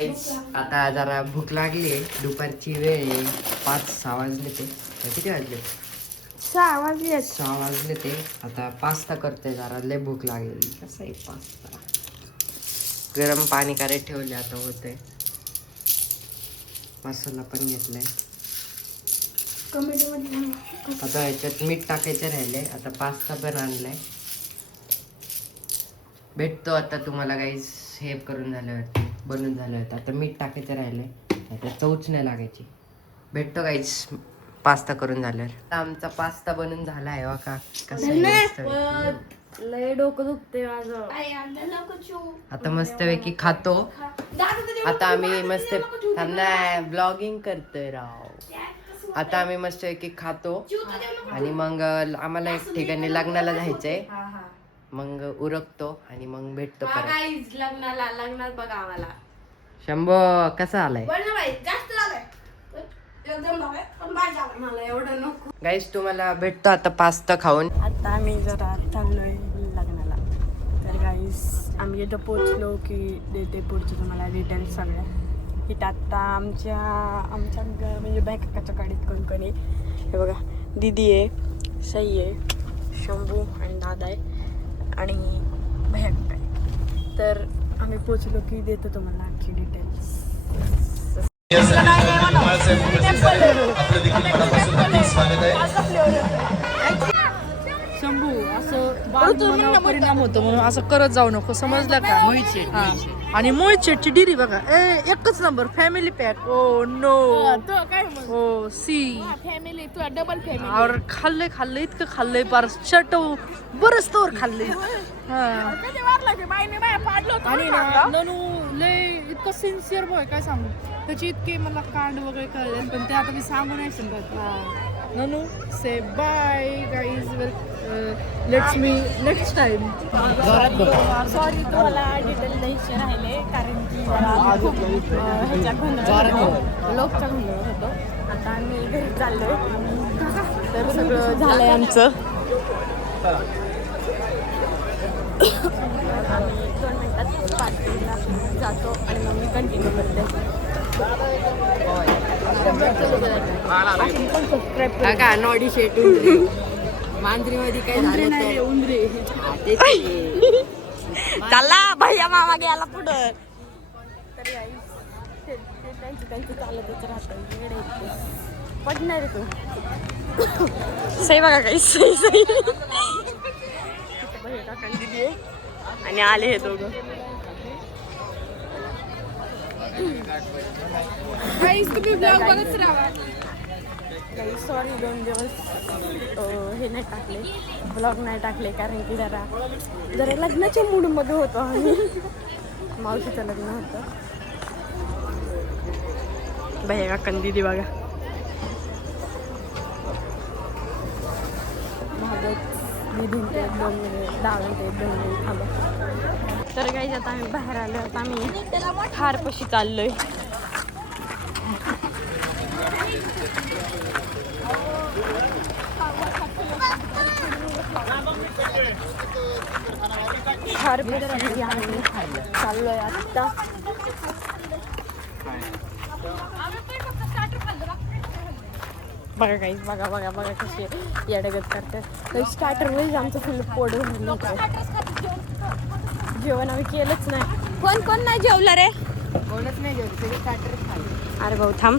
आता जरा भूक लागली आहे. दुपारची वेळ आहे. 5-6 वाजले ते. किती वाजले? 6 वाजले ते. आता पास्ता करतोय. जरा लय भूक लागली. कसं आहे पास्ता? गरम पाणी करायला ठेवले. आता होतंय. मसाला पण घेतलाय. आता याच्यात मीठ टाकायचं राहिलंय. आता पास्ता पण आणलाय. भेटतो आता तुम्हाला गाईस हे करून झाल्यावरती, बनून झाल्यावरती. आता मीठ टाकायचं राहिलंय. आता चवच नाही लागायची. भेटतो गाईस पास्ता करून झाल्यावर. आता आमचा पास्ता बनून झाला आहे. का कसं लय डोकं दुखते माझं. आता मस्तपैकी खातो. आता आम्ही मस्त ब्लॉगिंग करतोय राव. आता आम्ही मस्तपैकी खातो आणि मग आम्हाला एक ठिकाणी लग्नाला जायचंय. मग उरकतो आणि मग भेटतो परत. लग्नात बघा आम्हाला. शंभो कसा आलाय मला एवढं नको. गाईस तुम्हाला भेटतो आता पास्ता खाऊन. आता आम्ही जरा चाललोय लग्नाला. तर गाईस आम्ही इथं पोचलो की देते पुढचे तुम्हाला डिटेल्स सगळ्या. इथं आत्ता आमच्या म्हणजे बायकाच्या गाडीत कोणी हे बघा दीदी आहे, सई आहे, शंभू आणि दादा आहे आणि भैया काय. तर आम्ही पोचलो की देतो तुम्हाला आजची डिटेल्स. शंभू असं बाळमनावर परिणाम होतो म्हणून असं करत जाऊ नको, समजलं का? आणि मोहित शेटची डिरी बघा, एकच number family pack. Oh no, ओ सी फॅमिली तू डबल फॅमिली. और खाल्लंय इतकं खाल्लंय पार शर्ट बरंच तोवर खाल्लंय. आणि ना ननू लय इतकं सिन्सिअर बॉय, काय सांगू. त्याची इतके मला कांड वगैरे कळले, पण ते आता मी सांगू नाही शकत. ननू say bye guys, let's me next time. Sorry तुम्हाला डिटेल द्यायचे राहिले कारण की ह्याच्या लोकच्या गोंधळात होतो. आता आम्ही घरी चाललोय. तर सगळं झालंय आमचं. आम्ही 2 मिनिटात पार्टीला जातो आणि मग मी कंटिन्यू करते. का नॉडी शेट मांजरीमध्ये काय झालं नाही. उंदरे चला भैया मामा गेला पुढं. तर त्यांचं चालतच राहतं. पडणार आहे तू सही बघा काही सही दिली आणि आले हे दोघं. सॉरी 2 दिवस हे नाही टाकले, ब्लॉग नाही टाकले कारण की जरा लग्नाच्या मूडमध्ये होतो आम्ही. मावशीचं लग्न होतं. भैया काका दीदी बघा दीदी 2 मिनिट 10 मिनिट 2 मिनिट थांबा. तर काही आता आम्ही बाहेर आलो. आता आम्ही ठारपाशी चाललोय. ठारपाशी आम्ही चाललोय आता. बघा काही बघा कशी येडगत करतात. तर स्टार्टर मध्ये आमचं फुल पोट भरलं होतं. जेवण आम्ही केलंच नाही. कोण नाही जेवलं रे? कोणच नाही जेवलं, स्टार्टर खाल्लं. अरे भाऊ थांब.